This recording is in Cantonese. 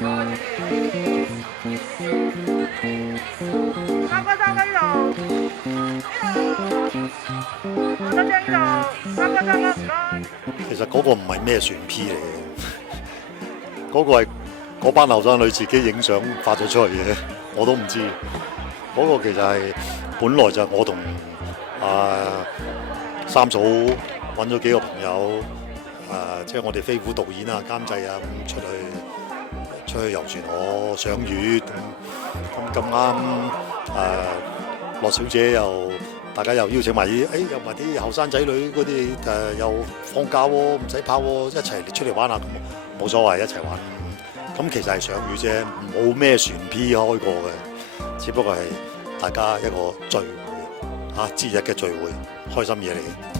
三個三個呢度，黃德章呢度，三個唔該。其實嗰個唔係咩船 P 嚟嘅，嗰個係嗰班後生女自己影相發咗出去嘅，我都唔知。嗰個其實係本來就係我同三嫂揾咗幾個朋友，即係我哋飛虎導演啊、監製啊咁出去遊船河賞月咁啱樂小姐又大家又邀請埋啲，有埋啲後生仔女嗰啲又放假喎，唔使拍喎，一齊出嚟玩下咁，冇所謂一齊玩。咁其實係賞月啫，冇咩船 P 開過嘅，只不過係大家一個聚會節日嘅聚會，開心嘢嚟嘅。